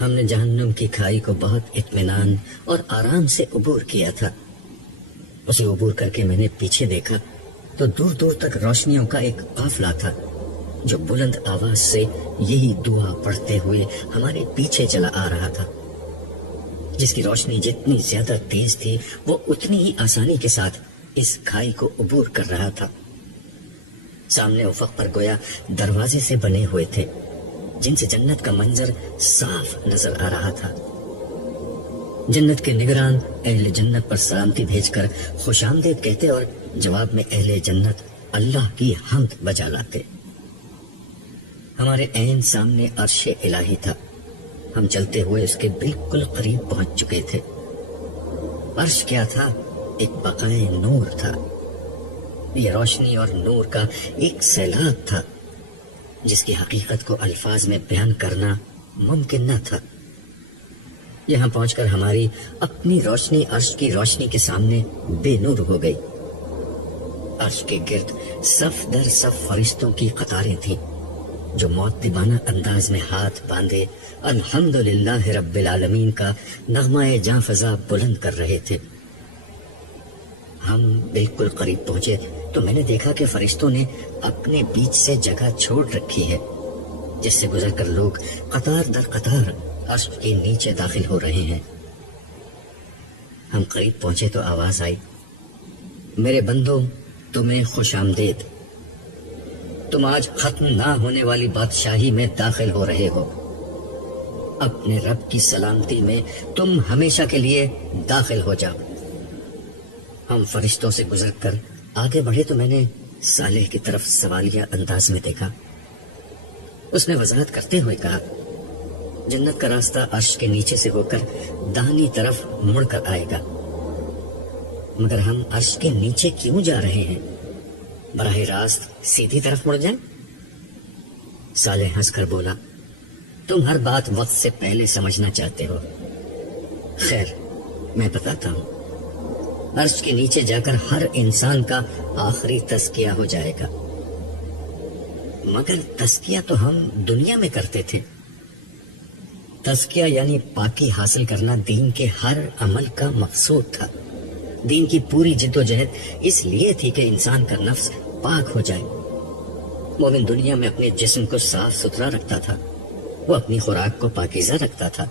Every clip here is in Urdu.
ہم نے جہنم کی کھائی کو بہت اطمینان اور آرام سے عبور کیا تھا۔ اسے عبور کر کے میں نے پیچھے دیکھا تو دور دور تک روشنیوں کا ایک قافلہ تھا جو بلند آواز سے یہی دعا پڑھتے ہوئے ہمارے پیچھے چلا آ رہا تھا۔ جس کی روشنی جتنی زیادہ تیز تھی وہ اتنی ہی آسانی کے ساتھ اس کھائی کو عبور کر رہا تھا۔ سامنے افق پر گویا دروازے سے بنے ہوئے تھے جن سے جنت کا منظر صاف نظر آ رہا تھا۔ جنت کے نگران اہل جنت پر سلامتی بھیج کر خوش آمدید کہتے اور جواب میں اہل جنت اللہ کی حمد بجا لاتے۔ ہمارے عین سامنے عرش الہی تھا۔ ہم چلتے ہوئے اس کے بالکل قریب پہنچ چکے تھے۔ عرش کیا تھا؟ ایک بقائے نور تھا۔ یہ روشنی اور نور کا ایک سیلاب تھا جس کی حقیقت کو الفاظ میں بیان کرنا ممکن نہ تھا۔ یہاں پہنچ کر ہماری اپنی روشنی عرش کی روشنی کے سامنے بے نور ہو گئی۔ عرش کے گرد صف در صف فرشتوں کی قطاریں تھیں جو مؤدبانہ انداز میں ہاتھ باندھے الحمدللہ رب العالمین کا نغمہ جاں فضا بلند کر رہے تھے۔ ہم بالکل قریب پہنچے تو میں نے دیکھا کہ فرشتوں نے اپنے بیچ سے جگہ چھوڑ رکھی ہے جس سے گزر کر لوگ قطار در قطار عرش کے نیچے داخل ہو رہے ہیں۔ ہم قریب پہنچے تو آواز آئی، میرے بندو تمہیں خوش آمدید، تم آج ختم نہ ہونے والی بادشاہی میں داخل ہو رہے ہو، اپنے رب کی سلامتی میں تم ہمیشہ کے لیے داخل ہو جاؤ۔ ہم فرشتوں سے گزر کر آگے بڑھے تو میں نے صالح کی طرف سوالیہ انداز میں دیکھا۔ اس نے وضاحت کرتے ہوئے کہا، جنت کا راستہ عرش کے نیچے سے ہو کر داہنی طرف مڑ کر آئے گا، مگر ہم عرش کے نیچے کیوں جا رہے ہیں؟ براہ راست سیدھی طرف مڑ جائیں۔ صالح ہنس کر بولا، تم ہر بات وقت سے پہلے سمجھنا چاہتے ہو۔ خیر میں بتاتا ہوں، عرش کے نیچے جا کر ہر انسان کا آخری تزکیہ ہو جائے گا، مگر تزکیہ تو ہم دنیا میں کرتے تھے۔ تزکیہ یعنی پاکی حاصل کرنا دین کے ہر عمل کا مقصود تھا۔ دین کی پوری جد و جہد اس لیے تھی کہ انسان کا نفس پاک ہو جائے۔ مومن دنیا میں اپنے جسم کو صاف ستھرا رکھتا تھا، وہ اپنی خوراک کو پاکیزہ رکھتا تھا،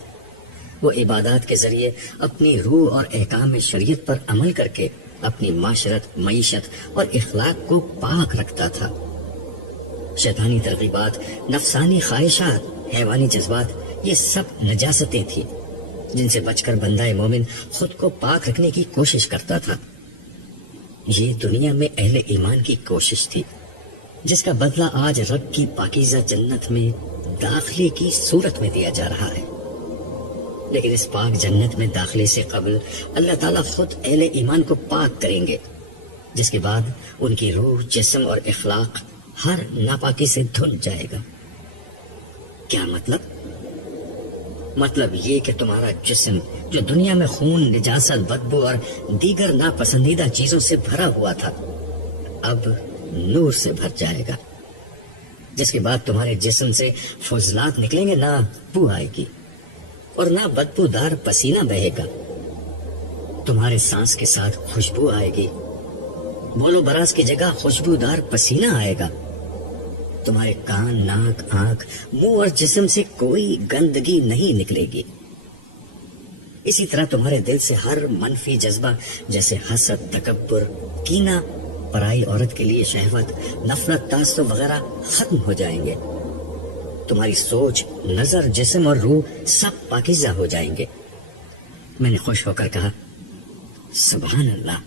وہ عبادات کے ذریعے اپنی روح اور احکام شریعت پر عمل کر کے اپنی معاشرت، معیشت اور اخلاق کو پاک رکھتا تھا۔ شیطانی ترغیبات، نفسانی خواہشات، حیوانی جذبات، یہ سب نجاستیں تھیں جن سے بچ کر بندہ مومن خود کو پاک رکھنے کی کوشش کرتا تھا۔ یہ دنیا میں اہل ایمان کی کوشش تھی جس کا بدلہ آج رب کی پاکیزہ جنت میں داخلے کی صورت میں دیا جا رہا ہے۔ لیکن اس پاک جنت میں داخلے سے قبل اللہ تعالیٰ خود اہل ایمان کو پاک کریں گے، جس کے بعد ان کی روح، جسم اور اخلاق ہر ناپاکی سے دھل جائے گا۔ کیا مطلب؟ مطلب یہ کہ تمہارا جسم جو دنیا میں خون، نجاست، بدبو اور دیگر ناپسندیدہ چیزوں سے بھرا ہوا تھا اب نور سے بھر جائے گا، جس کے بعد تمہارے جسم سے فضلات نکلیں گے، نہ بو آئے گی اور نہ بدبودار پسینہ بہے گا۔ تمہارے سانس کے ساتھ خوشبو آئے گی، بولو براز کی جگہ خوشبودار پسینہ آئے گا۔ تمہارے کان، ناک، آنکھ، منہ اور جسم سے کوئی گندگی نہیں نکلے گی۔ اسی طرح تمہارے دل سے ہر منفی جذبہ جیسے حسد، تکبر، کینہ، پرائی عورت کے لیے شہوت، نفرت، تعصب وغیرہ ختم ہو جائیں گے۔ تمہاری سوچ، نظر، جسم اور روح سب پاکیزہ ہو جائیں گے۔ میں نے خوش ہو کر کہا، سبحان اللہ،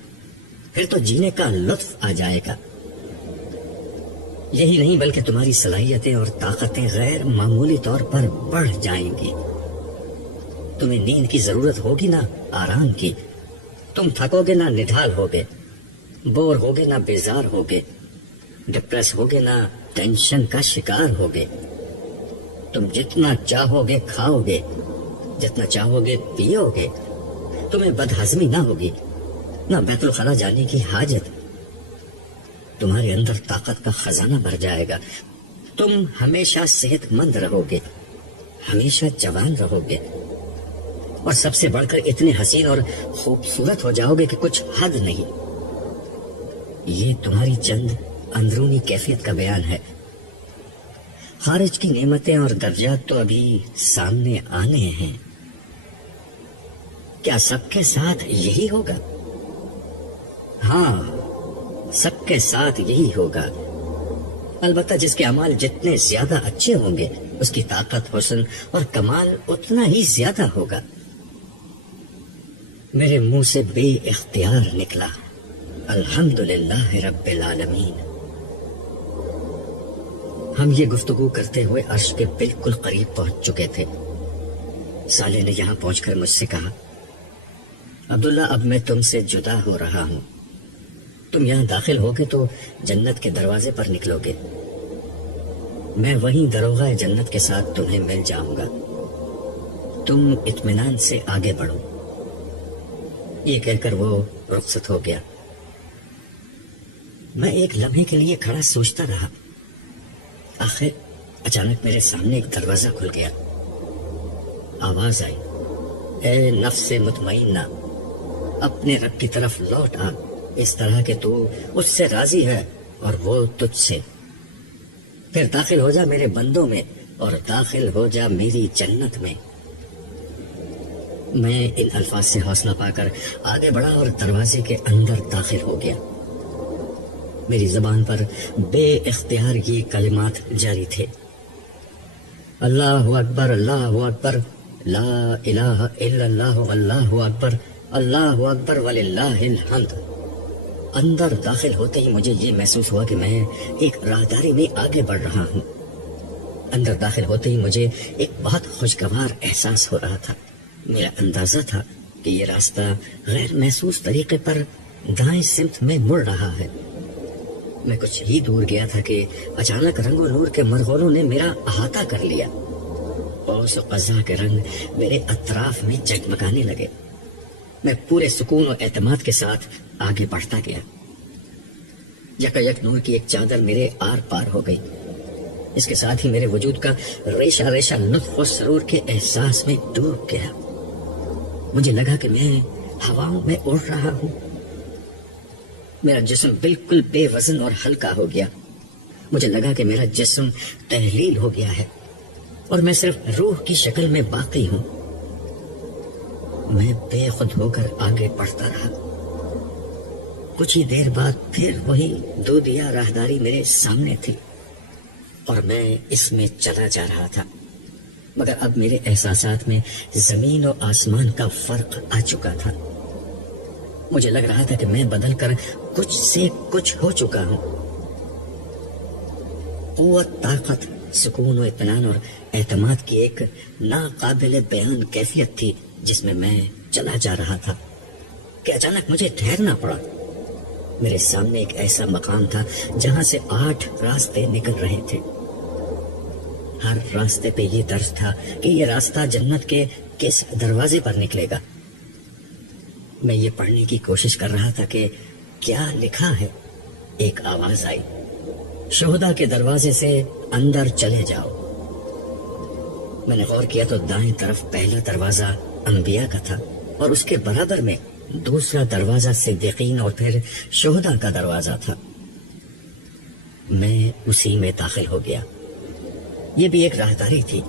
پھر تو جینے کا لطف آ جائے گا۔ یہی نہیں بلکہ تمہاری صلاحیتیں اور طاقتیں غیر معمولی طور پر بڑھ جائیں گی۔ تمہیں نیند کی ضرورت ہوگی نہ آرام کی، تم تھکو گے نہ نڈھال ہوگے، بور ہوگے نہ بیزار ہوگے، ڈپریس ہوگے نہ ٹینشن کا شکار ہوگے۔ تم جتنا چاہو گے کھاؤ گے، جتنا چاہو گے پیو گے، تمہیں بدہضمی نہ ہوگی، نہ بیت الخلا جانے کی حاجت۔ تمہارے اندر طاقت کا خزانہ بھر جائے گا، تم ہمیشہ صحت مند رہو گے، ہمیشہ جوان رہو گے اور سب سے بڑھ کر اتنے حسین اور خوبصورت ہو جاؤ گے کہ کچھ حد نہیں۔ یہ تمہاری چند اندرونی کیفیت کا بیان ہے، خارج کی نعمتیں اور درجات تو ابھی سامنے آنے ہیں۔ کیا سب کے ساتھ یہی ہوگا؟ ہاں، سب کے ساتھ یہی ہوگا، البتہ جس کے اعمال جتنے زیادہ اچھے ہوں گے اس کی طاقت، حسن اور کمال اتنا ہی زیادہ ہوگا۔ میرے منہ سے بے اختیار نکلا، الحمدللہ رب العالمین۔ ہم یہ گفتگو کرتے ہوئے عرش کے بالکل قریب پہنچ چکے تھے۔ صالح نے یہاں پہنچ کر مجھ سے کہا، عبداللہ اب میں تم سے جدا ہو رہا ہوں، تم یہاں داخل ہوگے تو جنت کے دروازے پر نکلو گے، میں وہیں دروغہ جنت کے ساتھ تمہیں مل جاؤں گا، تم اطمینان سے آگے بڑھو۔ یہ کہہ کر وہ رخصت ہو گیا۔ میں ایک لمحے کے لیے کھڑا سوچتا رہا، آخر اچانک میرے سامنے ایک دروازہ کھل گیا، آواز آئی، اے نفس مطمئنہ، اپنے رب کی طرف لوٹ آ، اس طرح کہ تو اس سے راضی ہے اور وہ تجھ سے، پھر داخل ہو جا میرے بندوں میں اور داخل ہو جا میری جنت میں۔ میں ان الفاظ سے حوصلہ پا کر آگے بڑھا اور دروازے کے اندر داخل ہو گیا۔ میری زبان پر بے اختیار یہ کلمات جاری تھے، اللہ اکبر، اللہ اکبر، لا الہ الا اللہ، اللہ اکبر، اللہ اکبر وللہ الحمد۔ اندر داخل ہوتے ہی مجھے یہ محسوس ہوا کہ میں ایک راہداری میں آگے بڑھ رہا ہوں۔ اندر داخل ہوتے ہی مجھے ایک بہت خوشگوار احساس ہو رہا تھا۔ میرا اندازہ تھا کہ یہ راستہ غیر محسوس طریقے پر دائیں سمت میں مڑ رہا ہے۔ میں کچھ ہی دور گیا تھا کہ اچانک رنگ و نور کے مرغولوں نے میرا احاطہ کر لیا، غوث و قزح کے رنگ میرے اطراف میں جگمگانے لگے۔ میں پورے سکون و اعتماد کے ساتھ آگے بڑھتا گیا۔ یکایک نور کی ایک چادر میرے آر پار ہو گئی، اس کے ساتھ ہی میرے وجود کا ریشہ ریشہ لطف و سرور کے احساس میں ڈوب گیا۔ مجھے لگا کہ میں ہواؤں میں اڑ رہا ہوں، میرا جسم بالکل بے وزن اور ہلکا ہو گیا۔ مجھے لگا کہ میرا جسم تحلیل ہو گیا ہے اور میں صرف روح کی شکل میں باقی ہوں۔ میں بے خود ہو کر آگے بڑھتا رہا۔ کچھ ہی دیر بعد پھر وہی دودھیا راہداری میرے سامنے تھی اور میں اس میں چلا جا رہا تھا، مگر اب میرے احساسات میں زمین و آسمان کا فرق آ چکا تھا۔ مجھے لگ رہا تھا کہ میں بدل کر کچھ سے کچھ ہو چکا ہوں۔ قوت، طاقت، سکون و اطمینان اور اعتماد کی ایک ناقابل بیان کیفیت تھی جس میں چلا جا رہا تھا کہ اچانک مجھے ٹھہرنا پڑا۔ میرے سامنے ایک ایسا مقام تھا جہاں سے 8 راستے نکل رہے تھے۔ ہر راستے پہ یہ درج تھا کہ یہ راستہ جنت کے کس دروازے پر نکلے گا۔ میں یہ پڑھنے کی کوشش کر رہا تھا کہ کیا لکھا ہے۔ ایک آواز آئی، شہداء کے دروازے سے اندر چلے جاؤ۔ میں نے غور کیا تو دائیں طرف پہلا دروازہ انبیاء کا تھا اور اس کے برابر میں دوسرا دروازہ صدیقین اور پھر شہداء کا دروازہ تھا۔ میں اسی میں داخل ہو گیا۔ یہ بھی ایک راہداری تھی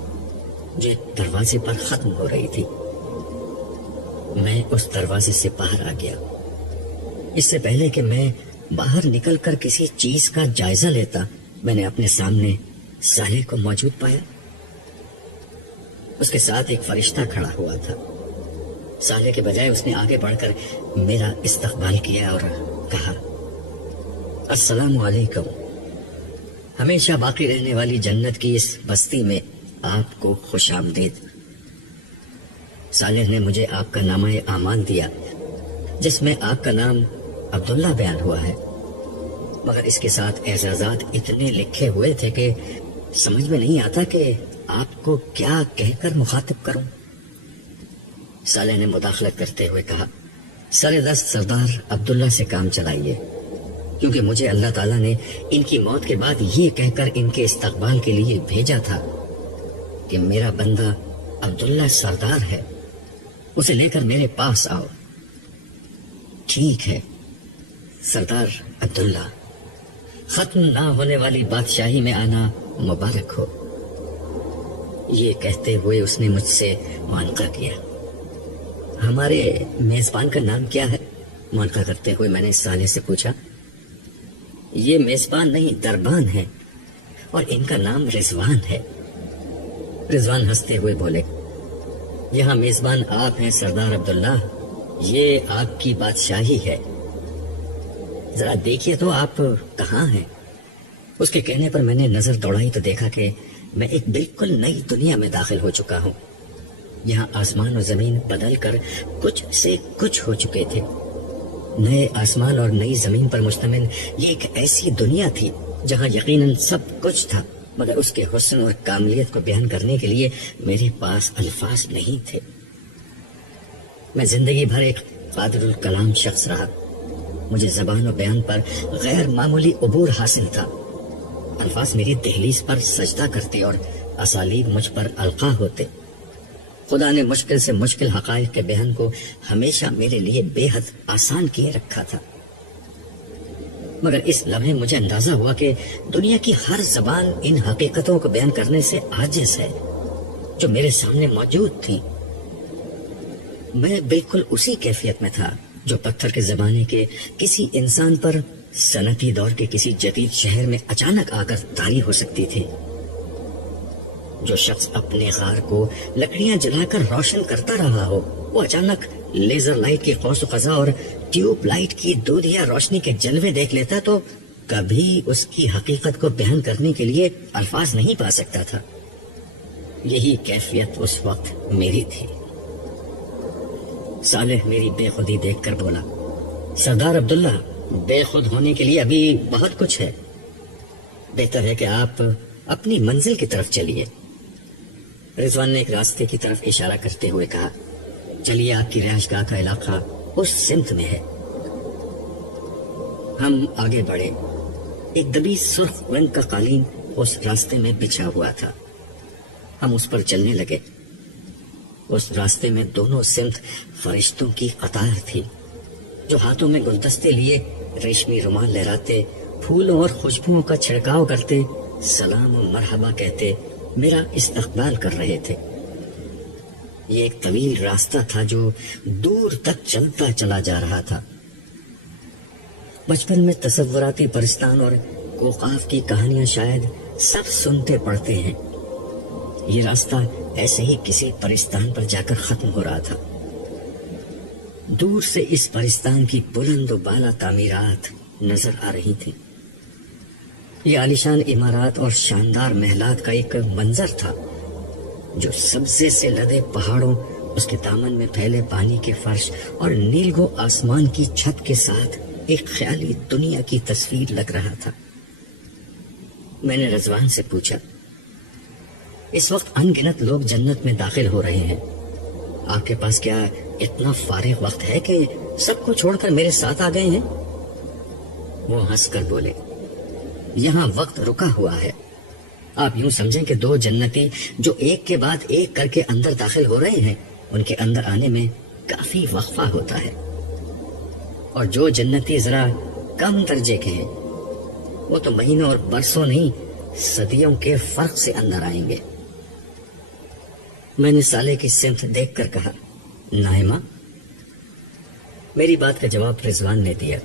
جو دروازے پر ختم ہو رہی تھی۔ میں اس دروازے سے باہر آ گیا۔ اس سے پہلے کہ میں باہر نکل کر کسی چیز کا جائزہ لیتا، میں نے اپنے سامنے صالح کو موجود پایا۔ اس کے ساتھ ایک فرشتہ کھڑا ہوا تھا۔ صالح کے بجائے اس نے آگے بڑھ کر میرا استقبال کیا اور کہا، السلام علیکم، ہمیشہ باقی رہنے والی جنت کی اس بستی میں آپ کو خوش آمدید۔ صالح نے مجھے آپ کا نامہ اعمال دیا جس میں آپ کا نام عبداللہ بیان ہوا ہے، مگر اس کے ساتھ اعزازات اتنے لکھے ہوئے تھے کہ سمجھ میں نہیں آتا کہ آپ کو کیا کہہ کر مخاطب کروں۔ صالح نے مداخلت کرتے ہوئے کہا، سر دست سردار عبداللہ سے کام چلائیے، کیونکہ مجھے اللہ تعالیٰ نے ان کی موت کے بعد یہ کہہ کر ان کے استقبال کے لیے بھیجا تھا کہ میرا بندہ عبداللہ سردار ہے، اسے لے کر میرے پاس آؤ۔ ٹھیک ہے سردار عبداللہ، ختم نہ ہونے والی بادشاہی میں آنا مبارک ہو۔ یہ کہتے ہوئے اس نے مجھ سے معانقہ کیا۔ ہمارے میزبان کا نام کیا ہے؟ معانقہ کرتے ہوئے میں نے سالے سے پوچھا۔ یہ میزبان نہیں، دربان ہے، اور ان کا نام رضوان ہے۔ رضوان ہنستے ہوئے بولے، یہاں میزبان آپ ہیں سردار عبداللہ، یہ آپ کی بادشاہی ہے، ذرا دیکھیے تو آپ کہاں ہیں؟ اس کے کہنے پر میں نے نظر دوڑائی تو دیکھا کہ میں ایک بالکل نئی دنیا میں داخل ہو چکا ہوں۔ یہاں آسمان و زمین بدل کر کچھ سے کچھ ہو چکے تھے۔ نئے آسمان اور نئی زمین پر مشتمل یہ ایک ایسی دنیا تھی جہاں یقیناً سب کچھ تھا، مگر اس کے حسن اور کاملیت کو بیان کرنے کے لیے میرے پاس الفاظ نہیں تھے۔ میں زندگی بھر ایک قادر الکلام شخص رہا، مجھے زبان و بیان پر غیر معمولی عبور حاصل تھا۔ الفاظ میری دہلیز پر سجدہ کرتے اور اسالیب مجھ پر القا ہوتے۔ خدا نے مشکل سے مشکل حقائق کے بیان کو ہمیشہ میرے لیے بے حد آسان کیے رکھا تھا، مگر اس لمحے مجھے اندازہ ہوا کہ دنیا کی ہر زبان ان حقیقتوں کو بیان کرنے سے عاجز ہے جو میرے سامنے موجود تھیں۔ میں بالکل اسی کیفیت میں تھا جو پتھر کے زمانے کے کسی انسان پر صنعتی دور کے کسی جدید شہر میں اچانک آ کر طاری ہو سکتی تھی۔ جو شخص اپنے غار کو لکڑیاں جلا کر روشن کرتا رہا ہو، وہ اچانک لیزر لائٹ کی قوس و قزح اور ٹیوب لائٹ کی دودھیا روشنی کے جلوے دیکھ لیتا تو کبھی اس کی حقیقت کو بیان کرنے کے لیے الفاظ نہیں پا سکتا تھا۔ یہی کیفیت اس وقت میری تھی۔ صالح میری بے خودی دیکھ کر بولا، سردار عبداللہ، بے خود ہونے کے لیے ابھی بہت کچھ ہے، بہتر ہے کہ آپ اپنی منزل کی طرف چلیے۔ رضوان نے ایک راستے کی طرف اشارہ کرتے ہوئے کہا، چلیے، آپ کی رہائش گاہ کا علاقہ اس سمت میں ہے۔ ہم آگے بڑھے۔ ایک دبی سرخ رنگ کا قالین اس راستے میں بچھا ہوا تھا۔ ہم اس پر چلنے لگے۔ اس راستے میں دونوں سمت فرشتوں کی قطار تھی جو ہاتھوں میں گلدستے لیے، ریشمی رومال لہراتے، پھولوں اور خوشبوؤں کا چھڑکاؤ کرتے، سلام و مرحبا کہتے میرا استقبال کر رہے تھے۔ یہ ایک طویل راستہ تھا جو دور تک چلتا چلا جا رہا تھا۔ بچپن میں تصوراتی پرستان اور کوقاف کی کہانیاں شاید سب سنتے پڑھتے ہیں۔ یہ راستہ ایسے ہی کسی پرستان پر جا کر ختم ہو رہا تھا۔ دور سے اس پرستان کی بلند و بالا تعمیرات نظر آ رہی تھی۔ یہ عالیشان عمارات اور شاندار محلات کا ایک منظر تھا جو سبزے سے لدے پہاڑوں، اس کے دامن میں پھیلے پانی کے فرش اور نیلگو آسمان کی چھت کے ساتھ ایک خیالی دنیا کی تصویر لگ رہا تھا۔ میں نے رضوان سے پوچھا، اس وقت ان گنت لوگ جنت میں داخل ہو رہے ہیں، آپ کے پاس کیا اتنا فارغ وقت ہے کہ سب کو چھوڑ کر میرے ساتھ آ گئے ہیں؟ وہ ہنس کر بولے، یہاں وقت رکا ہوا ہے، آپ یوں سمجھیں کہ دو جنتی جو ایک کے بعد ایک کر کے اندر داخل ہو رہے ہیں، ان کے اندر آنے میں کافی وقفہ ہوتا ہے، اور جو جنتی ذرا کم درجے کے ہیں وہ تو مہینوں اور برسوں نہیں، صدیوں کے فرق سے اندر آئیں گے۔ میں نے سالے کی سمت دیکھ کر کہا، نائمہ؟ میری بات کا جواب رضوان نے دیا،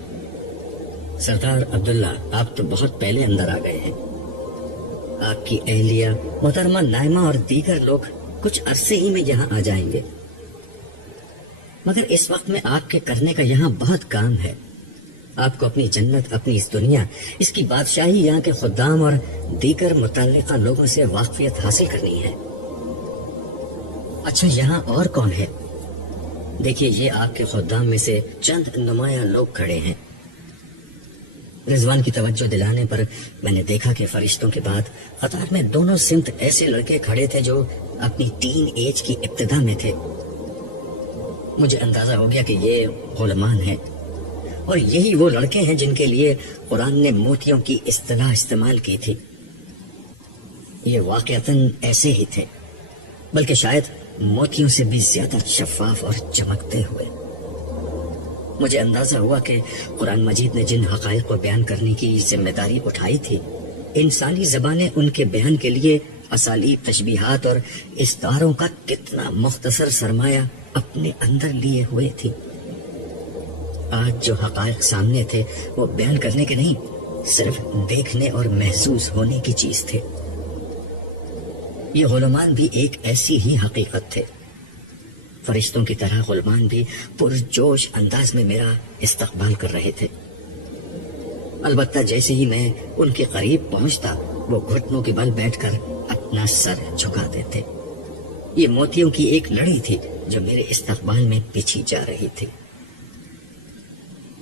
سردار عبداللہ، آپ تو بہت پہلے اندر آ گئے ہیں، آپ کی اہلیہ محترمہ نائمہ اور دیگر لوگ کچھ عرصے ہی میں یہاں آ جائیں گے، مگر اس وقت میں آپ کے کرنے کا یہاں بہت کام ہے۔ آپ کو اپنی جنت، اپنی اس دنیا، اس کی بادشاہی، یہاں کے خدام اور دیگر متعلقہ لوگوں سے واقفیت حاصل کرنی ہے۔ اچھا، یہاں اور کون ہے؟ دیکھیے، یہ آپ کے خدام میں سے چند نمایاں لوگ کھڑے ہیں۔ رضوان کی توجہ دلانے پر میں نے دیکھا کہ فرشتوں کے بعد قطار میں دونوں سمت ایسے لڑکے کھڑے تھے جو اپنی ٹین ایج کی ابتدا میں تھے۔ مجھے اندازہ ہو گیا کہ یہ غلامان ہیں، اور یہی وہ لڑکے ہیں جن کے لیے قرآن نے موتیوں کی اصطلاح استعمال کی تھی۔ یہ واقعتاً ایسے ہی تھے۔ بلکہ شاید موتیوں سے بھی زیادہ شفاف اور چمکتے ہوئے۔ مجھے اندازہ ہوا کہ قرآن مجید نے جن حقائق کو بیان کرنے کی ذمہ داری اٹھائی تھی، انسانی زبانیں ان کے بیان کے لیے اسالیب، تشبیہات اور استعاروں کا کتنا مختصر سرمایہ اپنے اندر لیے ہوئے تھی۔ آج جو حقائق سامنے تھے وہ بیان کرنے کے نہیں، صرف دیکھنے اور محسوس ہونے کی چیز تھے۔ یہ غلامان بھی ایک ایسی ہی حقیقت تھے۔ فرشتوں کی طرح غلامان بھی پرجوش انداز میں میرا استقبال کر رہے تھے۔ البتہ جیسے ہی میں ان کے قریب پہنچتا، وہ گھٹنوں کے بل بیٹھ کر اپنا سر جھکا دیتے۔ یہ موتیوں کی ایک لڑی تھی جو میرے استقبال میں پیچھی جا رہی تھی۔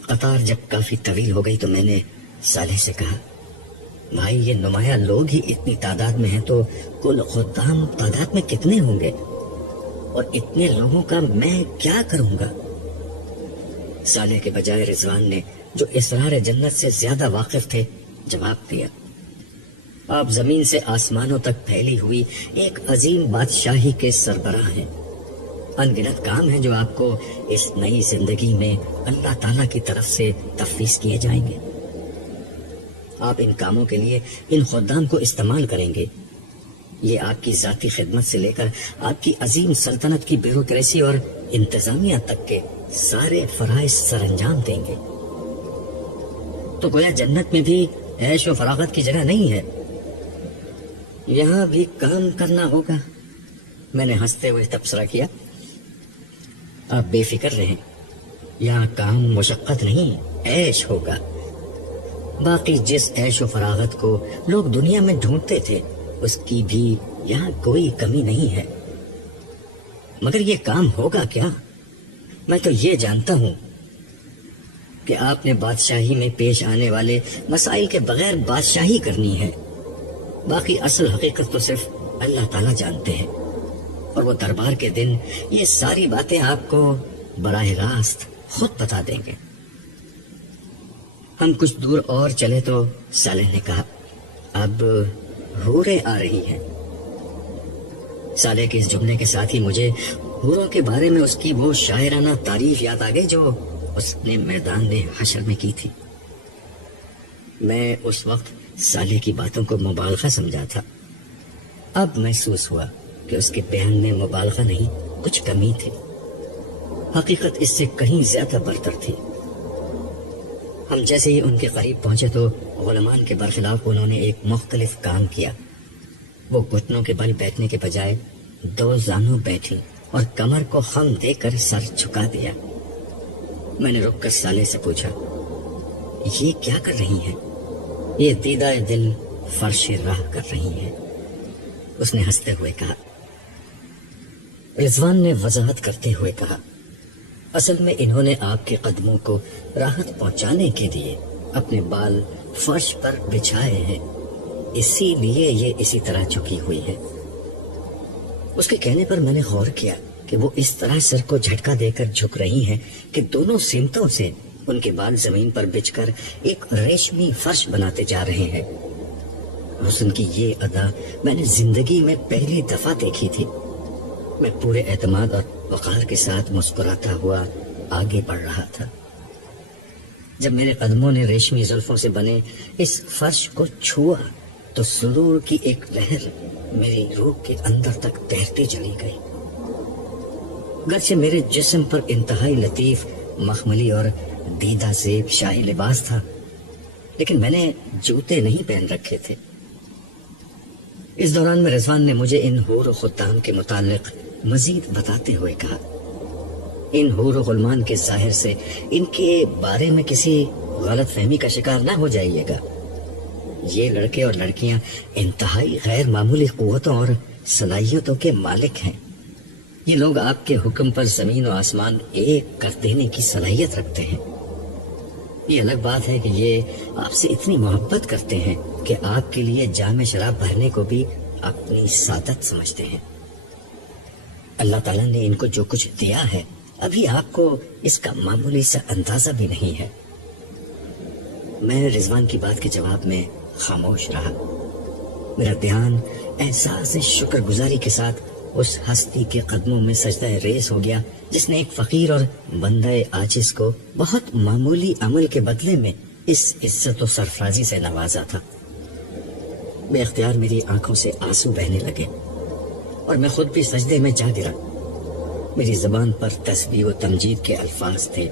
قطار جب کافی طویل ہو گئی تو میں نے صالح سے کہا، بھائی یہ نمایاں لوگ ہی اتنی تعداد میں ہیں تو کل خدام تعداد میں کتنے ہوں گے، اور اتنے لوگوں کا میں کیا کروں گا؟ صالح کے بجائے رضوان نے، جو اسرار جنت سے زیادہ واقف تھے، جواب دیا، آپ زمین سے آسمانوں تک پھیلی ہوئی ایک عظیم بادشاہی کے سربراہ ہیں۔ ان گنت کام ہیں جو آپ کو اس نئی زندگی میں اللہ تعالیٰ کی طرف سے تفویض کیے جائیں گے۔ آپ ان کاموں کے لیے ان خدام کو استعمال کریں گے۔ یہ آپ کی ذاتی خدمت سے لے کر آپ کی عظیم سلطنت کی بیوروکریسی اور انتظامیہ تک کے سارے فرائض سر انجام دیں گے۔ تو گویا جنت میں بھی عیش و فراغت کی جگہ نہیں ہے، یہاں بھی کام کرنا ہوگا۔ میں نے ہنستے ہوئے تبصرہ کیا، آپ بے فکر رہیں، یہاں کام مشقت نہیں، عیش ہوگا۔ باقی جس عیش و فراغت کو لوگ دنیا میں ڈھونڈتے تھے اس کی بھی یہاں کوئی کمی نہیں ہے۔ مگر یہ کام ہوگا کیا؟ میں تو یہ جانتا ہوں کہ آپ نے بادشاہی میں پیش آنے والے مسائل کے بغیر بادشاہی کرنی ہے۔ باقی اصل حقیقت تو صرف اللہ تعالیٰ جانتے ہیں، اور وہ دربار کے دن یہ ساری باتیں آپ کو براہ راست خود بتا دیں گے۔ ہم کچھ دور اور چلے تو صالح نے کہا، اب حوریں آ رہی ہیں۔ صالح کے اس جملے کے ساتھ ہی مجھے حوروں کے بارے میں اس کی وہ شاعرانہ تعریف یاد آ گئی جو اس نے میدان حشر میں کی تھی۔ میں اس وقت صالح کی باتوں کو مبالغہ سمجھا تھا، اب محسوس ہوا کہ اس کے بیان میں مبالغہ نہیں، کچھ کمی تھی۔ حقیقت اس سے کہیں زیادہ برتر تھی۔ ہم جیسے ہی ان کے قریب پہنچے تو غلامان کے برخلاف انہوں نے ایک مختلف کام کیا۔ وہ گھٹنوں کے بل بیٹھنے کے بجائے دو زانوں بیٹھی اور کمر کو خم دے کر سر جھکا دیا۔ میں نے رک کر صالح سے پوچھا، یہ کیا کر رہی ہیں؟ یہ دیدہ دل فرش راہ کر رہی ہیں، اس نے ہنستے ہوئے کہا۔ رضوان نے وضاحت کرتے ہوئے کہا، اصل میں انہوں نے آپ کے قدموں کو راحت پہنچانے کے لیے اپنے بال فرش پر بچھائے ہیں، اسی لیے یہ اسی طرح جھکی ہوئی ہے۔ اس کے کہنے پر میں نے غور کیا کہ وہ اس طرح سر کو جھٹکا دے کر جھک رہی ہیں کہ دونوں سمتوں سے ان کے بال زمین پر بچھ کر ایک ریشمی فرش بناتے جا رہے ہیں۔ حسن کی یہ ادا میں نے زندگی میں پہلی دفعہ دیکھی تھی۔ میں پورے اعتماد اور وقار کے ساتھ مسکراتا ہوا آگے بڑھ رہا تھا۔ جب میرے قدموں نے ریشمی زلفوں سے بنے اس فرش کو چھوا تو سرور کی ایک لہر میری روح کے اندر تک تیرتی چلی گئی۔ گرچہ میرے جسم پر انتہائی لطیف مخملی اور دیدہ زیب شاہی لباس تھا، لیکن میں نے جوتے نہیں پہن رکھے تھے۔ اس دوران میں رضوان نے مجھے ان حور و خدام کے متعلق مزید بتاتے ہوئے کہا، ان حور و غلمان کے ظاہر سے ان کے بارے میں کسی غلط فہمی کا شکار نہ ہو جائیے گا۔ یہ لڑکے اور لڑکیاں انتہائی غیر معمولی قوتوں اور صلاحیتوں کے مالک ہیں۔ یہ لوگ آپ کے حکم پر زمین و آسمان ایک کر دینے کی صلاحیت رکھتے ہیں۔ یہ الگ بات ہے کہ یہ آپ سے اتنی محبت کرتے ہیں کہ آپ کے لیے جام شراب بھرنے کو بھی اپنی سعادت سمجھتے ہیں۔ اللہ تعالیٰ نے ان کو جو کچھ دیا ہے ابھی آپ کو اس کا معمولی سا اندازہ بھی نہیں ہے۔ میں رضوان کی بات کے جواب میں خاموش رہا۔ میرا دھیان احساس شکر گزاری کے ساتھ اس ہستی کے قدموں میں سجدہ ریز ہو گیا جس نے ایک فقیر اور بندہ عاجز کو بہت معمولی عمل کے بدلے میں اس عزت و سرفرازی سے نوازا تھا۔ بے اختیار میری آنکھوں سے آنسو بہنے لگے اور میں خود بھی سجدے میں جا گرا۔ میری زبان پر تسبیح و تمجید کے الفاظ تھے۔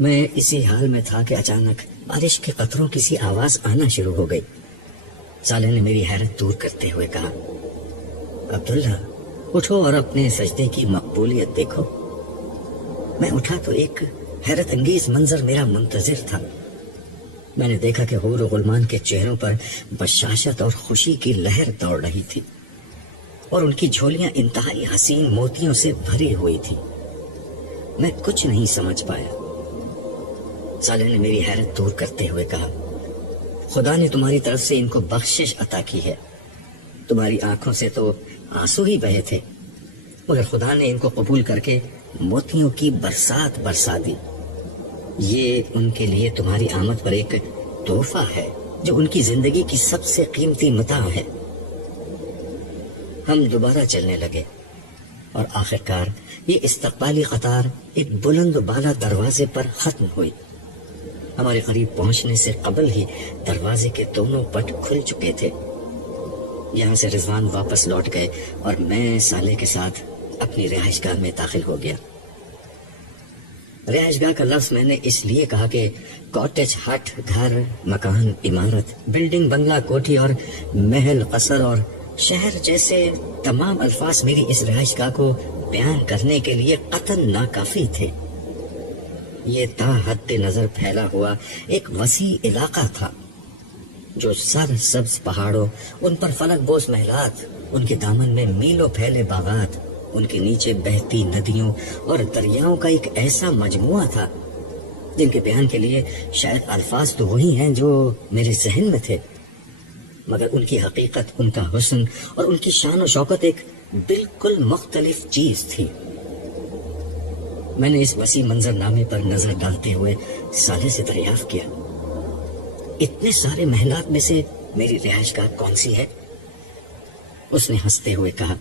میں اسی حال میں تھا کہ اچانک بارش کے قطروں کی سی آواز آنا شروع ہو گئی۔ صالح نے میری حیرت دور کرتے ہوئے کہا، عبداللہ اٹھو اور اپنے سجدے کی مقبولیت دیکھو۔ میں اٹھا تو ایک حیرت انگیز منظر میرا منتظر تھا۔ میں نے دیکھا کہ حور و غلمان کے چہروں پر بشاشت اور خوشی کی لہر دوڑ رہی تھی اور ان کی جھولیاں انتہائی حسین موتیوں سے بھری ہوئی تھی۔ میں کچھ نہیں سمجھ پایا۔ صالح نے میری حیرت دور کرتے ہوئے کہا، خدا نے تمہاری طرف سے ان کو بخشش عطا کی ہے۔ تمہاری آنکھوں سے تو آنسو ہی بہے تھے، مگر خدا نے ان کو قبول کر کے موتیوں کی برسات برسا دی۔ یہ ان کے لیے تمہاری آمد پر ایک تحفہ ہے جو ان کی زندگی کی سب سے قیمتی متاع ہے۔ ہم دوبارہ چلنے لگے اور آخرکار یہ استقبالی قطار ایک بلند و بالا دروازے پر ختم ہوئی۔ ہمارے قریب پہنچنے سے قبل ہی دروازے کے دونوں پٹ کھل چکے تھے۔ یہاں سے رضوان واپس لوٹ گئے اور میں صالح کے ساتھ اپنی رہائش گاہ میں داخل ہو گیا۔ رہائش گاہ کا لفظ میں نے اس لیے کہا کہ کاٹیج ہٹ، گھر، مکان، عمارت، بلڈنگ، بنگلہ، کوٹھی اور محل، قصر اور شہر جیسے تمام الفاظ میری اس رہائش گاہ کو بیان کرنے کے لیے قطعاً ناکافی تھے۔ یہ تا حد نظر پھیلا ہوا ایک وسیع علاقہ تھا جو سر سبز پہاڑوں، ان پر فلک بوس محلات، ان کے دامن میں میلوں پھیلے باغات، ان کے نیچے بہتی ندیوں اور دریاؤں کا ایک ایسا مجموعہ تھا جن کے بیان کے لیے شاید الفاظ تو وہی ہیں جو میرے ذہن میں تھے، مگر ان کی حقیقت، ان کا حسن اور ان کی شان و شوکت ایک بالکل مختلف چیز تھی۔ میں نے اس وسیع منظر نامے پر نظر ڈالتے ہوئے صالح سے دریافت کیا، اتنے سارے محلات میں سے میری رہائش گاہ کون سی ہے؟ اس نے ہنستے ہوئے کہا،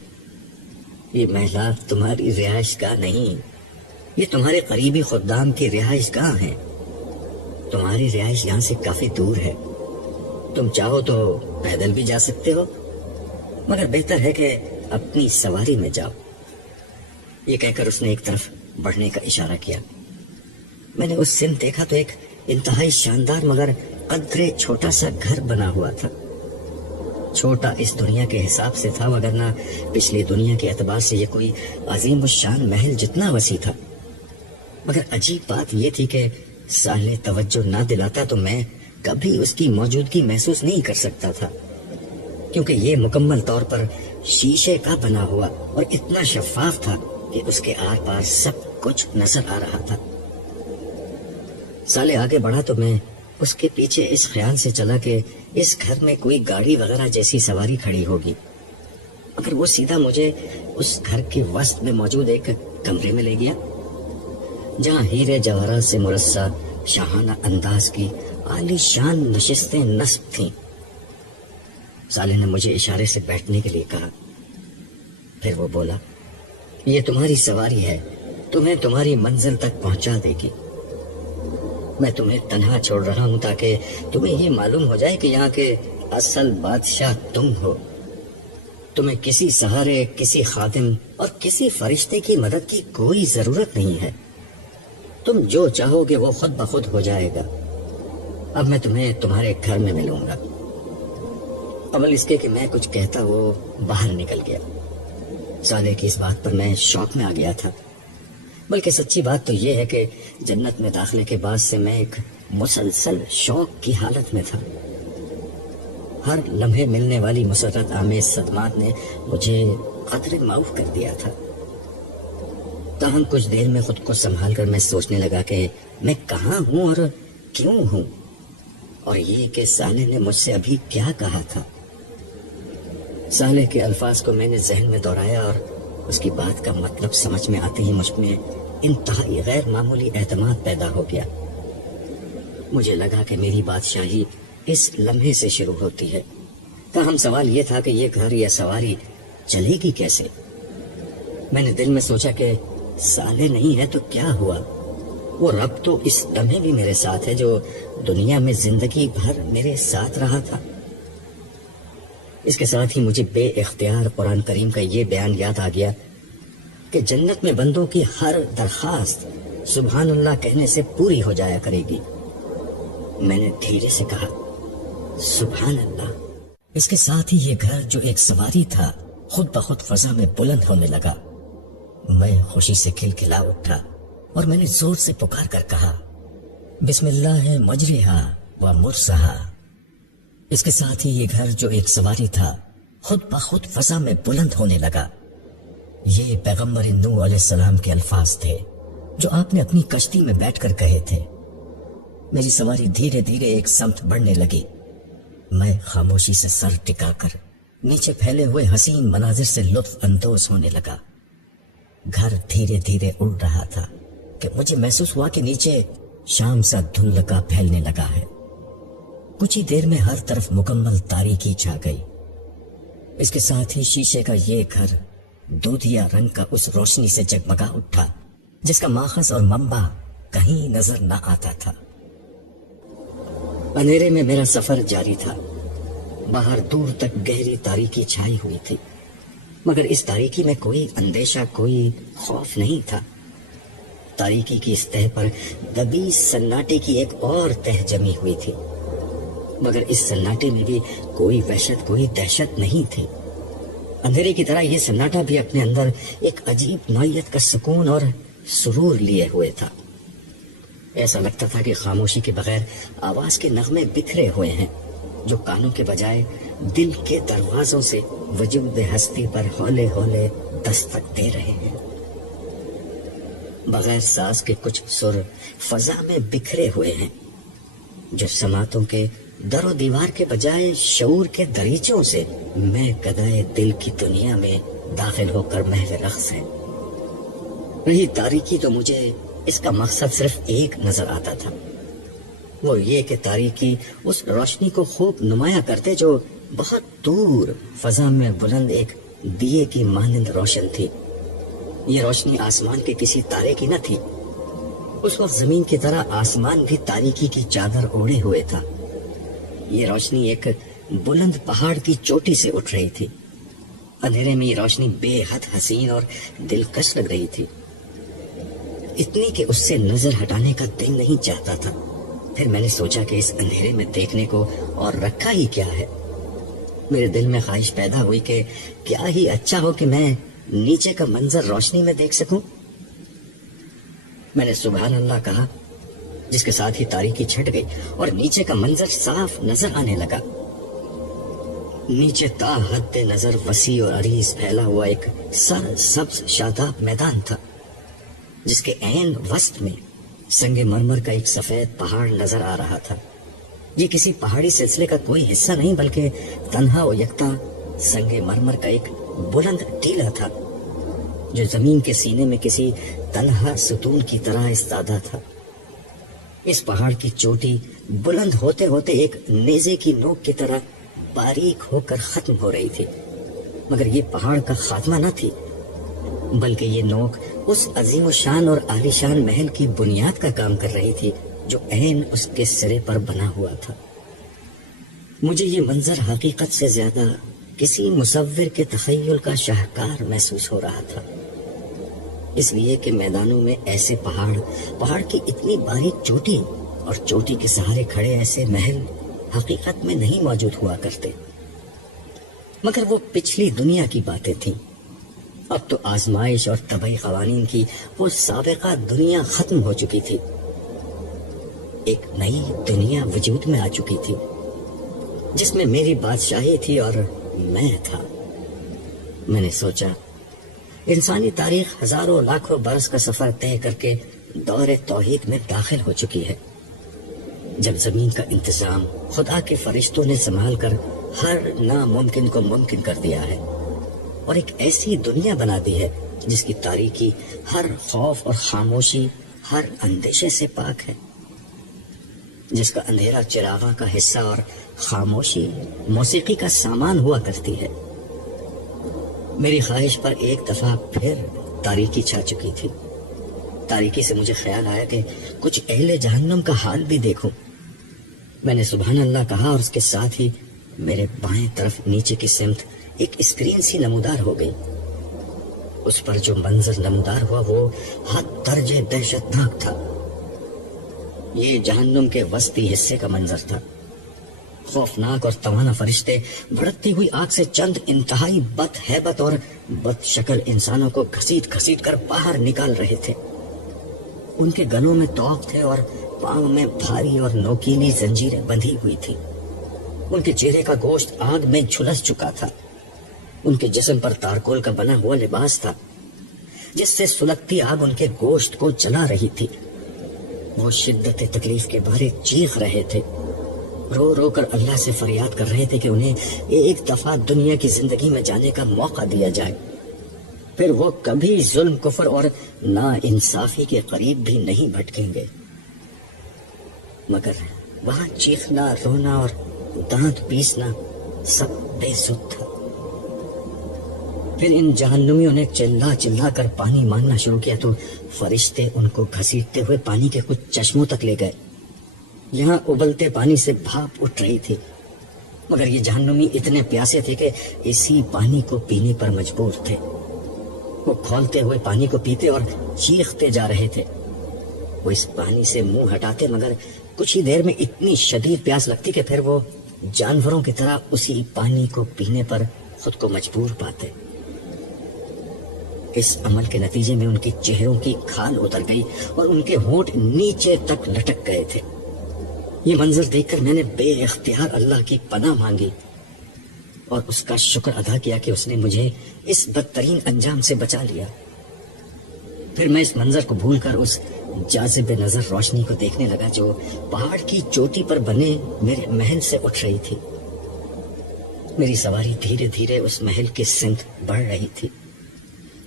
یہ محلات تمہاری رہائش گاہ نہیں، یہ تمہارے قریبی خدام کی رہائش گاہ ہیں۔ تمہاری رہائش یہاں سے کافی دور ہے، تم چاہو تو پیدل بھی جا سکتے ہو، مگر بہتر ہے کہ اپنی سواری میں جاؤ۔ یہ کہہ کر اس نے ایک طرف بڑھنے کا اشارہ کیا۔ میں نے اس سمت دیکھا تو ایک انتہائی شاندار مگر قدرے چھوٹا سا گھر بنا ہوا تھا۔ چھوٹا اس دنیا کے حساب سے تھا، وگرنہ پچھلی دنیا کے اعتبار سے یہ کوئی عظیم الشان محل جتنا وسیع تھا۔ مگر عجیب بات یہ تھی کہ صالح توجہ نہ دلاتا تو میں کبھی اس کی موجودگی محسوس نہیں کر سکتا تھا، کیونکہ یہ مکمل طور پر شیشے کا بنا ہوا اور اتنا شفاف تھا کہ اس کے آر پار سب کچھ نظر آ رہا تھا۔ صالح آگے بڑھا تو میں اس کے پیچھے اس خیال سے چلا کہ اس گھر میں کوئی گاڑی وغیرہ جیسی سواری کھڑی ہوگی، مگر وہ سیدھا مجھے اس گھر کے وسط میں موجود ایک کمرے میں لے گیا جہاں ہیرے جواہرات سے مرصع شاہانہ انداز کی عالی شان نشستیں نصب تھیں۔ صالح نے مجھے اشارے سے بیٹھنے کے لیے کہا، پھر وہ بولا، یہ تمہاری سواری ہے، تمہیں تمہاری منزل تک پہنچا دے گی۔ میں تمہیں تنہا چھوڑ رہا ہوں تاکہ تمہیں یہ معلوم ہو جائے کہ یہاں کے اصل بادشاہ تم ہو۔ تمہیں کسی سہارے، کسی خادم اور کسی فرشتے کی مدد کی کوئی ضرورت نہیں ہے۔ تم جو چاہو گے وہ خود بخود ہو جائے گا۔ اب میں تمہیں تمہارے گھر میں ملوں گا۔ قبل اس کے کہ میں کچھ کہتا وہ باہر نکل گیا۔ صالح کی اس بات پر میں شوق میں آ گیا تھا، بلکہ سچی بات تو یہ ہے کہ جنت میں داخلے کے بعد سے میں ایک مسلسل شوق کی حالت میں تھا۔ ہر لمحے ملنے والی مسرت آمیز صدمات نے مجھے قدرے معاف کر دیا تھا۔ تاہم کچھ دیر میں خود کو سنبھال کر میں سوچنے لگا کہ میں کہاں ہوں اور کیوں ہوں، اور یہ کہ صالح نے مجھ سے ابھی کیا کہا تھا۔ صالح کے الفاظ کو میں نے ذہن میں دہرایا اور اس کی بات کا مطلب سمجھ میں آتے ہی مجھ میں انتہائی غیر معمولی اعتماد پیدا ہو گیا۔ مجھے لگا کہ میری بادشاہی اس لمحے سے شروع ہوتی ہے۔ تاہم سوال یہ تھا کہ یہ گھر یا سواری چلے گی کیسے؟ میں نے دل میں سوچا کہ سالے نہیں ہے تو کیا ہوا، وہ رب تو اس لمحے بھی میرے ساتھ ہے جو دنیا میں زندگی بھر میرے ساتھ رہا تھا۔ اس کے ساتھ ہی مجھے بے اختیار قرآن کریم کا یہ بیان یاد آ گیا کہ جنت میں بندوں کی ہر درخواست سبحان اللہ کہنے سے پوری ہو جایا کرے گی۔ میں نے دھیرے سے کہا سبحان اللہ۔ اس کے ساتھ ہی یہ گھر جو ایک سواری تھا خود بخود فضا میں بلند ہونے لگا۔ میں خوشی سے کھلکھلا اٹھا اور میں نے زور سے پکار کر کہا بسم اللہ مجریہا و مرساہا۔ اس کے ساتھ ہی یہ گھر جو ایک سواری تھا خود بخود فضا میں بلند ہونے لگا۔ یہ پیغمبر نوح علیہ السلام کے الفاظ تھے جو آپ نے اپنی کشتی میں بیٹھ کر کہے تھے۔ میری سواری دھیرے دھیرے ایک سمت بڑھنے لگی۔ میں خاموشی سے سر ٹکا کر نیچے پھیلے ہوئے حسین مناظر سے لطف اندوز ہونے لگا۔ گھر دھیرے دھیرے اڑ رہا تھا کہ مجھے محسوس ہوا کہ نیچے شام سا دھندلا پھیلنے لگا ہے۔ کچھ ہی دیر میں ہر طرف مکمل تاریکی چھا گئی۔ اس کے ساتھ ہی شیشے کا یہ گھر دودھیا رنگ کا اس روشنی سے جگمگا اٹھا جس کا ماخذ اور منبع کہیں نظر نہ آتا تھا۔ اندھیرے میں میرا سفر جاری تھا۔ باہر دور تک گہری تاریکی چھائی ہوئی تھی، مگر اس تاریکی میں کوئی اندیشہ، کوئی خوف نہیں تھا۔ تاریکی کی اس تہہ پر دبی سناٹے کی ایک اور تہہ جمی ہوئی تھی، مگر اس سناٹے میں بھی کوئی وحشت، کوئی دہشت نہیں تھی۔ اندھیرے کی طرح یہ سناٹا بھی اپنے اندر ایک عجیب نوعیت کا سکون اور سرور لیے ہوئے تھا۔ ایسا لگتا تھا کہ خاموشی کے بغیر آواز کے نغمے بکھرے ہوئے ہیں جو کانوں کے بجائے دل کے دروازوں سے وجود ہستی پر ہولے ہولے دستک دے رہے ہیں۔ بغیر ساز کے کچھ سر فضا میں بکھرے ہوئے ہیں جو سماعتوں کے در و دیوار کے بجائے شعور کے دریچوں سے میں گدائے دل کی دنیا میں داخل ہو کر محو رقص ہیں۔ رہی تاریکی تو مجھے اس کا مقصد صرف ایک نظر آتا تھا، وہ یہ کہ تاریکی اس روشنی کو خوب نمایاں کرتے جو بہت دور فضا میں بلند ایک دیے کی مانند روشن تھی۔ یہ روشنی آسمان کے کسی تارے کی نہ تھی۔ اس وقت زمین کی طرح آسمان بھی تاریکی کی چادر اوڑھے ہوئے تھا۔ یہ روشنی ایک بلند پہاڑ کی چوٹی سے اٹھ رہی تھی۔ اندھیرے میں یہ روشنی بے حد حسین اور دلکش لگ رہی تھی، اتنی کہ اس سے نظر ہٹانے کا دل نہیں چاہتا تھا۔ پھر میں نے سوچا کہ اس اندھیرے میں دیکھنے کو اور رکھا ہی کیا ہے۔ میرے دل میں خواہش پیدا ہوئی کہ کیا ہی اچھا ہو کہ میں نیچے کا منظر روشنی میں دیکھ سکوں۔ میں نے سبحان اللہ کہا، جس کے ساتھ ہی تاریکی چھٹ گئی اور نیچے کا منظر صاف نظر آنے لگا۔ نیچے تا حد نظر وسیع اور عریض پھیلا ہوا ایک سر سبز شاداب میدان تھا جس کے عین وسط میں سنگ مرمر کا ایک سفید پہاڑ نظر آ رہا تھا۔ یہ کسی پہاڑی سلسلے کا کوئی حصہ نہیں بلکہ تنہا و یکتا سنگ مرمر کا ایک بلند ٹیلہ تھا جو زمین کے سینے میں کسی تنہا ستون کی طرح ایستادہ تھا۔ اس پہاڑ کی چوٹی بلند ہوتے ہوتے ایک نیزے کی نوک کی طرح باریک ہو کر ختم ہو رہی تھی، مگر یہ پہاڑ کا خاتمہ نہ تھی بلکہ یہ نوک اس عظیم و شان اور عالی شان محل کی بنیاد کا کام کر رہی تھی جو عین اس کے سرے پر بنا ہوا تھا۔ مجھے یہ منظر حقیقت سے زیادہ کسی مصور کے تخیل کا شاہکار محسوس ہو رہا تھا، اس لیے کہ میدانوں میں ایسے پہاڑ کی اتنی باریک چوٹی اور چوٹی کے سہارے کھڑے ایسے محل حقیقت میں نہیں موجود ہوا کرتے، مگر وہ پچھلی دنیا کی باتیں تھیں۔ اب تو آزمائش اور طبعی قوانین کی وہ سابقہ دنیا ختم ہو چکی تھی، ایک نئی دنیا وجود میں آ چکی تھی جس میں میری بادشاہی تھی اور میں تھا۔ میں نے سوچا انسانی تاریخ ہزاروں لاکھوں برس کا سفر طے کر کے دور توحید میں داخل ہو چکی ہے، جب زمین کا انتظام خدا کے فرشتوں نے سنبھال کر ہر ناممکن کو ممکن کر دیا ہے اور ایک ایسی دنیا بنا دی ہے جس کی تاریکی ہر خوف اور خاموشی، ہر اندیشے سے پاک ہے، جس کا اندھیرا چراغاں کا حصہ اور خاموشی موسیقی کا سامان ہوا کرتی ہے۔ میری خواہش پر ایک دفعہ پھر تاریکی چھا چکی تھی۔ تاریکی سے مجھے خیال آیا کہ کچھ اہل جہنم کا حال بھی دیکھوں۔ میں نے سبحان اللہ کہا اور اس کے ساتھ ہی میرے بائیں طرف نیچے کی سمت ایک اسکرین سی نمودار ہو گئی۔ اس پر جو منظر نمودار ہوا وہ حد درجے دہشتناک تھا۔ یہ جہنم کے وسطی حصے کا منظر تھا۔ خوفناک اور توانا فرشتے بھڑکتی ہوئی آگ سے چند انتہائی بد ہیبت اور بد شکل انسانوں کو گھسیٹ گھسیٹ کر باہر نکال رہے تھے۔ ان کے گلوں میں توق تھے اور پاؤں میں بھاری اور نوکیلی زنجیریں بندھی ہوئی تھی۔ ان کے چہرے کا گوشت آگ میں جھلس چکا تھا۔ ان کے جسم پر تارکول کا بنا ہوا لباس تھا جس سے سلگتی آگ ان کے گوشت کو جلا رہی تھی۔ وہ شدت تکلیف کے بارے چیخ رہے تھے، رو رو کر اللہ سے فریاد کر رہے تھے کہ انہیں ایک دفعہ دنیا کی زندگی میں جانے کا موقع دیا جائے، پھر وہ کبھی ظلم، کفر اور نا انصافی کے قریب بھی نہیں بھٹکیں گے۔ مگر وہاں چیخنا، رونا اور دانت پیسنا سب بے سود تھا۔ پھر ان جہنمیوں نے چلا چلا کر پانی مانگنا شروع کیا تو فرشتے ان کو گھسیٹتے ہوئے پانی کے کچھ چشموں تک لے گئے۔ یہاں ابلتے پانی سے بھاپ اٹھ رہی تھی، مگر یہ جہنمی اتنے پیاسے تھے کہ اسی پانی کو پینے پر مجبور تھے۔ وہ کھولتے ہوئے پانی کو پیتے اور چیختے جا رہے تھے۔ وہ اس پانی سے منہ ہٹاتے مگر کچھ ہی دیر میں اتنی شدید پیاس لگتی کہ پھر وہ جانوروں کی طرح اسی پانی کو پینے پر خود کو مجبور پاتے۔ اس عمل کے نتیجے میں ان کی چہروں کی کھال اتر گئی اور ان کے ہونٹ نیچے تک لٹک گئے تھے۔ یہ منظر دیکھ کر میں نے بے اختیار اللہ کی پناہ مانگی اور اس کا شکر ادا کیا کہ اس نے مجھے اس بدترین انجام سے بچا لیا۔ پھر میں اس منظر کو بھول کر اس جاذب نظر روشنی کو دیکھنے لگا جو پہاڑ کی چوٹی پر بنے میرے محل سے اٹھ رہی تھی۔ میری سواری دھیرے دھیرے اس محل کی سمت بڑھ رہی تھی۔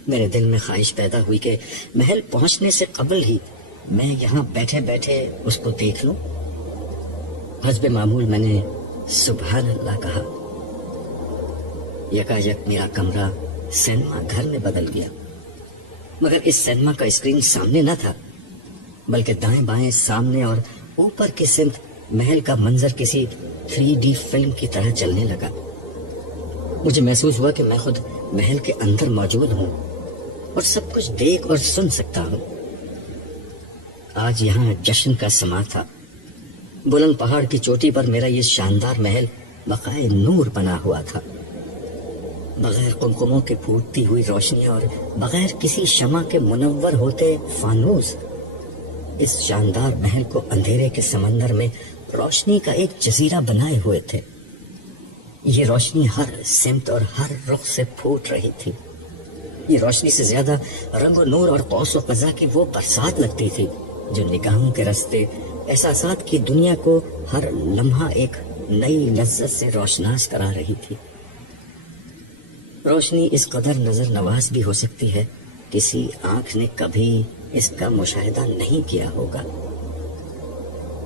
میرے دل میں خواہش پیدا ہوئی کہ محل پہنچنے سے قبل ہی میں یہاں بیٹھے بیٹھے اس کو دیکھ لوں۔ حسب معمول میں نے سبحان اللہ کہا۔ یکایک میرا کمرہ سینما گھر میں بدل گیا، مگر اس سینما کا اسکرین سامنے نہ تھا، بلکہ دائیں بائیں، سامنے اور اوپر کی سمت محل کا منظر کسی 3D فلم کی طرح چلنے لگا۔ مجھے محسوس ہوا کہ میں خود محل کے اندر موجود ہوں اور سب کچھ دیکھ اور سن سکتا ہوں۔ آج یہاں جشن کا سما تھا۔ بلند پہاڑ کی چوٹی پر میرا یہ شاندار محل بقائے نور بنا ہوا تھا۔ بغیر قمقموں کے پھوٹتی ہوئی روشنیاں اور بغیر کسی شمع کے منور ہوتے فانوس اس شاندار محل کو اندھیرے کے سمندر میں روشنی کا ایک جزیرہ بنائے ہوئے تھے۔ یہ روشنی ہر سمت اور ہر رخ سے پھوٹ رہی تھی۔ یہ روشنی سے زیادہ رنگ و نور اور قوس و قزح کی وہ برسات لگتی تھی جو نگاہوں کے رستے احساسات کی دنیا کو ہر لمحہ ایک نئی لذت سے روشناس کرا رہی تھی۔ روشنی اس قدر نظر نواز بھی ہو سکتی ہے، کسی آنکھ نے کبھی اس کا مشاہدہ نہیں کیا ہوگا۔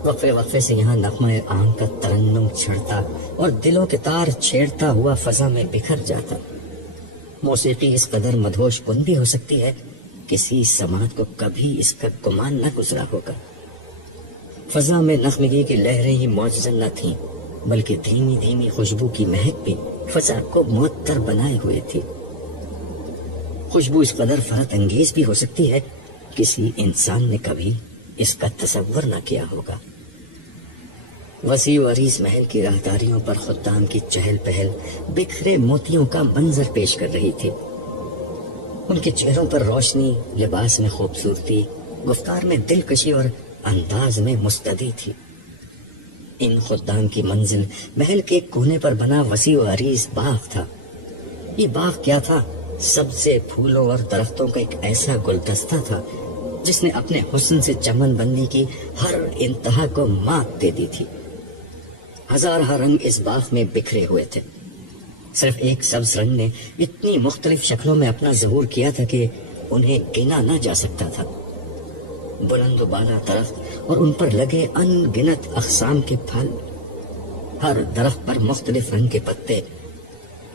وقفے وقفے سے یہاں نغمہ آنکھ کا ترنم چھڑتا اور دلوں کے تار چھیڑتا ہوا فضا میں بکھر جاتا۔ موسیقی اس قدر مدہوش کن بھی ہو سکتی ہے، کسی سماعت کو کبھی اس کا گمان نہ گزرا ہوگا۔ فضا میں نغمگی کی لہریں ہی معجزہ نہ تھیں، بلکہ دھیمی دھیمی خوشبو کی مہک بھی فضا کو معطر بنائے ہوئے تھی۔ خوشبو اس قدر فرحت انگیز بھی ہو سکتی ہے، کسی انسان نے کبھی اس کا تصور نہ کیا ہوگا۔ وسیع و عریض محل کی راہداریوں پر خدام کی چہل پہل بکھرے موتیوں کا منظر پیش کر رہی تھی۔ ان کے چہروں پر روشنی، لباس میں خوبصورتی، گفتار میں دلکشی اور انداز میں مستدی تھی۔ ان خدام کی منزل محل کے کونے پر بنا وسیع و عریض باغ تھا۔ یہ باغ کیا تھا؟ سبزے، پھولوں اور درختوں کا ایک ایسا گلدستہ تھا جس نے اپنے حسن سے چمن بندی کی ہر انتہا کو مات دے دی تھی۔ ہزارہ رنگ اس باغ میں بکھرے ہوئے تھے۔ صرف ایک سبز رنگ نے اتنی مختلف شکلوں میں اپنا ظہور کیا تھا کہ انہیں گنا نہ جا سکتا تھا۔ بلند و بالا درخت اور ان پر لگے ان گنت اقسام کے پھل، ہر درخت پر مختلف رنگ کے پتے،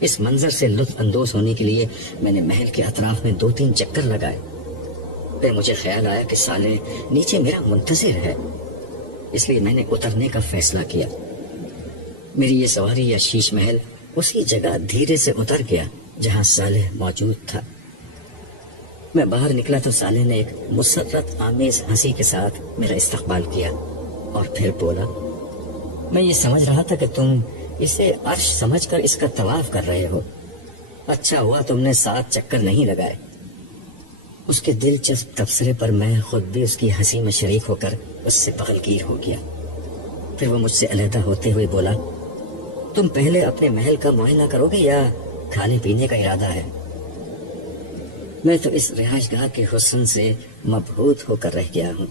اس منظر سے لطف اندوز ہونے کے لیے میں نے محل کے اطراف میں 2-3 چکر لگائے. پھر مجھے خیال آیا کہ صالح نیچے میرا منتظر ہے، اس لیے میں نے اترنے کا فیصلہ کیا. میری یہ سواری یا شیش محل اسی جگہ دھیرے سے اتر گیا جہاں صالح موجود تھا. میں باہر نکلا تو صالح نے ایک مسرت آمیز ہنسی کے ساتھ میرا استقبال کیا اور پھر بولا، میں یہ سمجھ رہا تھا کہ تم اسے عرش سمجھ کر اس کا طواف کر رہے ہو. اچھا ہوا تم نے 7 چکر نہیں لگائے. اس کے دلچسپ تبصرے پر میں خود بھی اس کی ہنسی میں شریک ہو کر اس سے بغلگیر ہو گیا. پھر وہ مجھ سے علیحدہ ہوتے ہوئے بولا، تم پہلے اپنے محل کا معائنہ کرو گے یا کھانے پینے کا ارادہ ہے؟ میں تو اس رہائش گاہ کے حسن سے مبہوت ہو کر رہ گیا ہوں.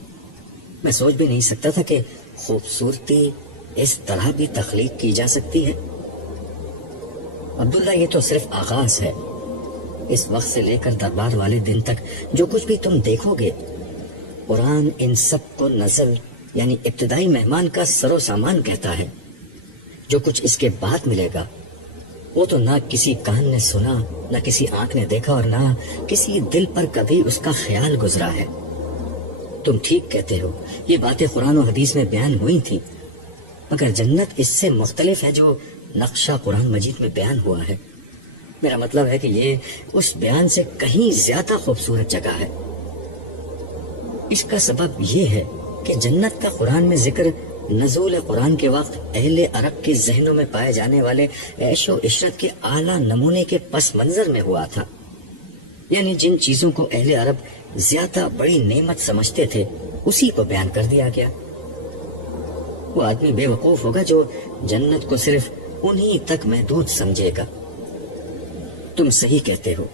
میں سوچ بھی نہیں سکتا تھا کہ خوبصورتی اس طرح بھی تخلیق کی جا سکتی ہے. عبداللہ، یہ تو صرف آغاز ہے. اس وقت سے لے کر دربار والے دن تک جو کچھ بھی تم دیکھو گے، قرآن ان سب کو نزل یعنی ابتدائی مہمان کا سر و سامان کہتا ہے. جو کچھ اس کے بعد ملے گا وہ تو نہ کسی کان نے سنا، نہ کسی آنکھ نے دیکھا، اور نہ کسی دل پر کبھی اس کا خیال گزرا ہے. تم ٹھیک کہتے ہو، یہ باتیں قرآن و حدیث میں بیان ہوئی تھیں، مگر جنت اس سے مختلف ہے جو نقشہ قرآن مجید میں بیان ہوا ہے. میرا مطلب ہے کہ یہ اس بیان سے کہیں زیادہ خوبصورت جگہ ہے. اس کا سبب یہ ہے کہ جنت کا قرآن میں ذکر نزول قرآن کے وقت اہل عرب کے ذہنوں میں پائے جانے والے عیش و عشرت کے اعلیٰ نمونے کے پس منظر میں ہوا تھا. یعنی جن چیزوں کو اہل عرب زیادہ بڑی نعمت سمجھتے تھے اسی کو بیان کر دیا گیا. وہ آدمی بے وقوف ہوگا جو جنت کو صرف انہی تک محدود سمجھے گا. تم صحیح کہتے ہو.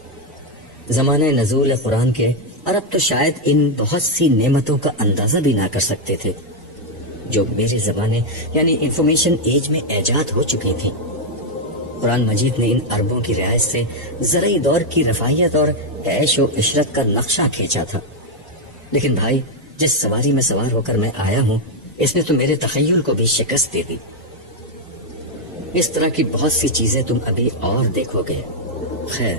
زمانے نزول قرآن کے عرب تو شاید ان بہت سی نعمتوں کا اندازہ بھی نہ کر سکتے تھے جو میرے زمانے یعنی انفارمیشن ایج میں ایجاد ہو چکی تھی. قرآن مجید نے ان عربوں کی رعایت سے زرعی دور کی رفاہیت اور عیش و عشرت کا نقشہ کھینچا تھا. لیکن بھائی، جس سواری میں سوار ہو کر میں آیا ہوں اس نے تو میرے تخیل کو بھی شکست دے دی. اس طرح کی بہت سی چیزیں تم ابھی اور دیکھو گے. خیر،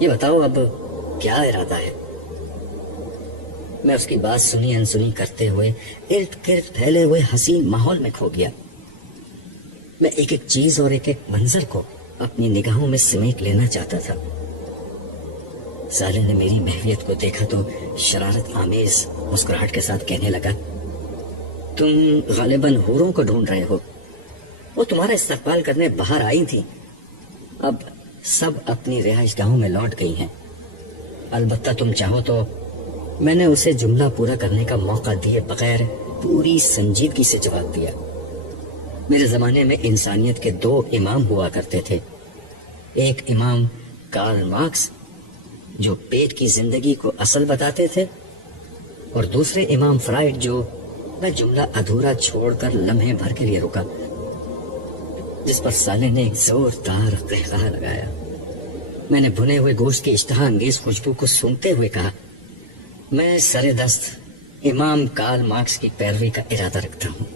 یہ بتاؤ اب کیا ارادہ ہے؟ میں اس کی بات سنی انسنی کرتے ہوئے ارد گرد پھیلے ہوئے حسین ماحول میں کھو گیا. میں ایک ایک چیز اور ایک ایک منظر کو اپنی نگاہوں میں سمیٹ لینا چاہتا تھا. صالح نے میری محویت کو دیکھا تو شرارت آمیز مسکراہٹ کے ساتھ کہنے لگا، تم غالباً حوروں کو ڈھونڈ رہے ہو. وہ تمہارا استقبال کرنے باہر آئی تھی، اب سب اپنی رہائش گاہوں میں لوٹ گئی ہیں. البتہ تم چاہو تو میں نے اسے جملہ پورا کرنے کا موقع دیے بغیر پوری سنجیدگی سے جواب دیا. میرے زمانے میں انسانیت کے 2 امام ہوا کرتے تھے. ایک امام کارل مارکس جو پیٹ کی زندگی کو اصل بتاتے تھے، اور دوسرے امام فرائڈ جو میں جملہ ادھورا چھوڑ کر لمحے بھر کے لیے رکا، جس پر صالح نے ایک زوردار قہقہہ لگایا. میں نے بھنے ہوئے گوشت کی اشتہا انگیز خوشبو کو سونگتے ہوئے کہا، میں سر دست امام کارل مارکس کی پیروی کا ارادہ رکھتا ہوں.